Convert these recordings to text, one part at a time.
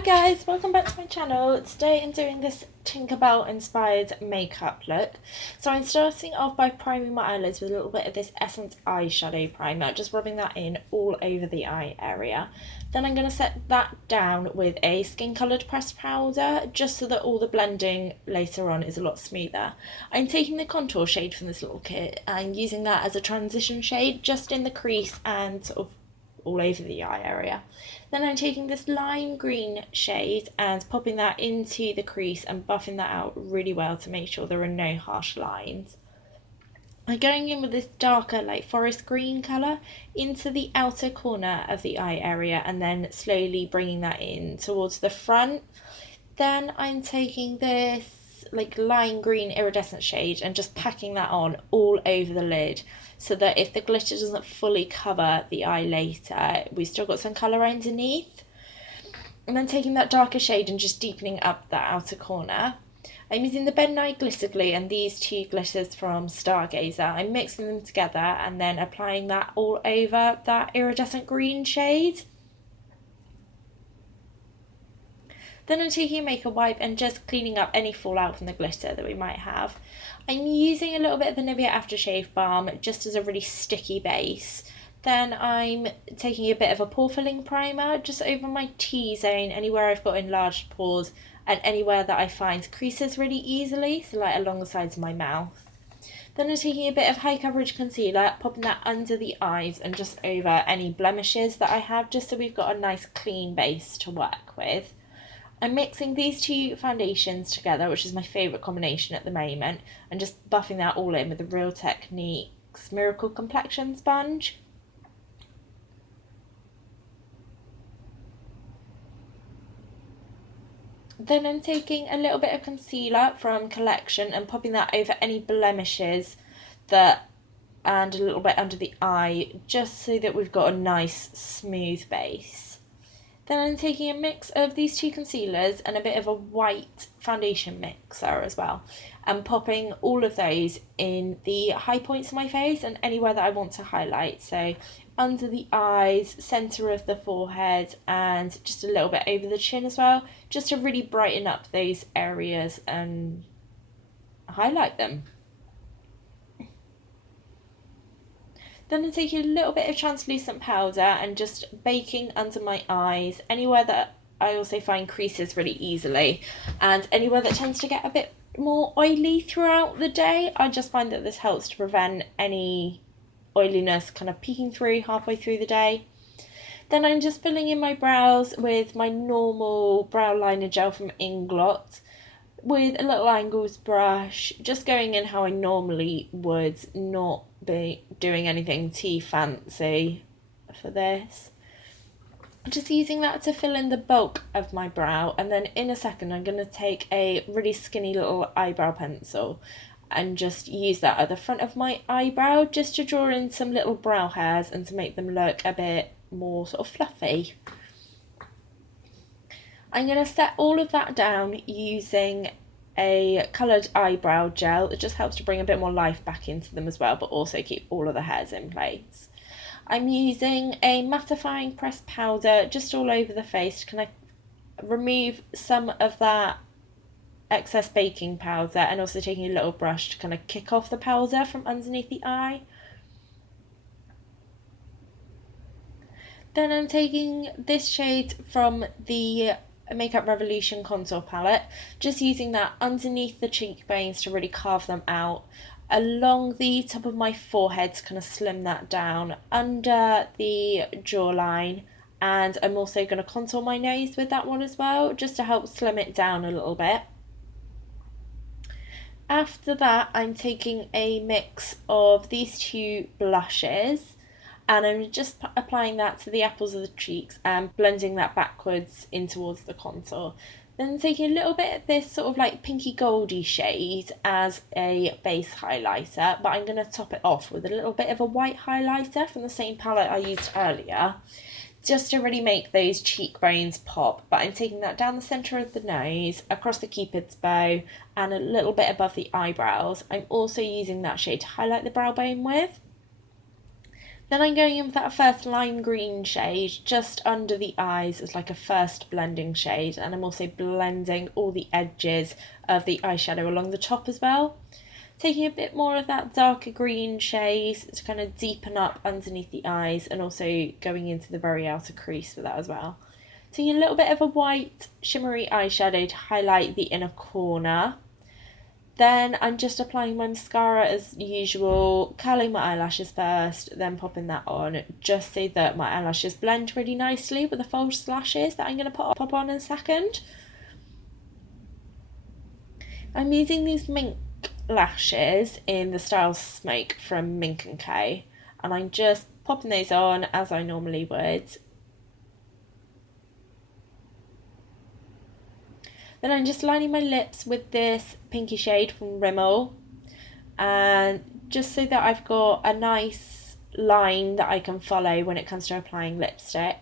Hi guys, welcome back to my channel. Today I'm doing this Tinkerbell inspired makeup look. So I'm starting off by priming my eyelids with a little bit of this Essence eyeshadow primer, just rubbing that in all over the eye area. Then I'm going to set that down with a skin coloured pressed powder, just so that all the blending later on is a lot smoother. I'm taking the contour shade from this little kit and using that as a transition shade just in the crease and sort of all over the eye area. Then I'm taking this lime green shade and popping that into the crease and buffing that out really well to make sure there are no harsh lines. I'm going in with this darker like forest green colour into the outer corner of the eye area and then slowly bringing that in towards the front. Then I'm taking this like lime green iridescent shade and just packing that on all over the lid so that if the glitter doesn't fully cover the eye later, we've still got some colour underneath. And then taking that darker shade and just deepening up that outer corner. I'm using the Nye Glitter Glue and these two glitters from Stargazer. I'm mixing them together and then applying that all over that iridescent green shade. Then I'm taking a makeup wipe and just cleaning up any fallout from the glitter that we might have. I'm using a little bit of the Nivea aftershave balm just as a really sticky base. Then I'm taking a bit of a pore filling primer just over my T-zone, anywhere I've got enlarged pores and anywhere that I find creases really easily, so like along the sides of my mouth. Then I'm taking a bit of high coverage concealer, popping that under the eyes and just over any blemishes that I have, just so we've got a nice clean base to work with. I'm mixing these two foundations together, which is my favourite combination at the moment, and just buffing that all in with the Real Techniques Miracle Complexion Sponge. Then I'm taking a little bit of concealer from Collection and popping that over any blemishes and a little bit under the eye, just so that we've got a nice smooth base. Then I'm taking a mix of these two concealers and a bit of a white foundation mixer as well, and popping all of those in the high points of my face and anywhere that I want to highlight. So under the eyes, centre of the forehead, and just a little bit over the chin as well, just to really brighten up those areas and highlight them. Then I'm taking a little bit of translucent powder and just baking under my eyes, anywhere that I also find creases really easily, and anywhere that tends to get a bit more oily throughout the day. I just find that this helps to prevent any oiliness kind of peeking through halfway through the day. Then I'm just filling in my brows with my normal brow liner gel from Inglot, with a little angles brush, just going in how I normally would, not be doing anything too fancy for this. Just using that to fill in the bulk of my brow, and then in a second I'm going to take a really skinny little eyebrow pencil and just use that at the front of my eyebrow just to draw in some little brow hairs and to make them look a bit more sort of fluffy. I'm going to set all of that down using a coloured eyebrow gel. It just helps to bring a bit more life back into them as well, but also keep all of the hairs in place. I'm using a mattifying pressed powder just all over the face to kind of remove some of that excess baking powder, and also taking a little brush to kind of kick off the powder from underneath the eye. Then I'm taking this shade from the Makeup Revolution contour palette, just using that underneath the cheekbones to really carve them out, along the top of my forehead to kind of slim that down, under the jawline, and I'm also going to contour my nose with that one as well, just to help slim it down a little bit. After that, I'm taking a mix of these two blushes, and I'm just applying that to the apples of the cheeks and blending that backwards in towards the contour. Then taking a little bit of this sort of like pinky goldy shade as a base highlighter, but I'm going to top it off with a little bit of a white highlighter from the same palette I used earlier, just to really make those cheekbones pop. But I'm taking that down the centre of the nose, across the cupid's bow, and a little bit above the eyebrows. I'm also using that shade to highlight the brow bone with. Then I'm going in with that first lime green shade just under the eyes as like a first blending shade, and I'm also blending all the edges of the eyeshadow along the top as well. Taking a bit more of that darker green shade to kind of deepen up underneath the eyes, and also going into the very outer crease with that as well. Taking a little bit of a white shimmery eyeshadow to highlight the inner corner. Then I'm just applying my mascara as usual, curling my eyelashes first, then popping that on, just so that my eyelashes blend really nicely with the false lashes that I'm going to pop on in a second. I'm using these mink lashes in the style Smoke from Mink & K, and I'm just popping those on as I normally would. Then I'm just lining my lips with this pinky shade from Rimmel, and just so that I've got a nice line that I can follow when it comes to applying lipstick.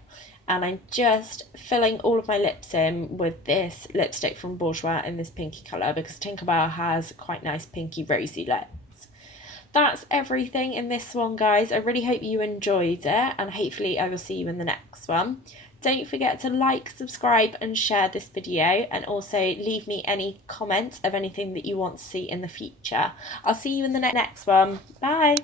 And I'm just filling all of my lips in with this lipstick from Bourjois in this pinky colour, because Tinkerbell has quite nice pinky rosy lips. That's everything in this one, guys. I really hope you enjoyed it, and hopefully I will see you in the next one. Don't forget to like, subscribe and share this video, and also leave me any comments of anything that you want to see in the future. I'll see you in the next one. Bye!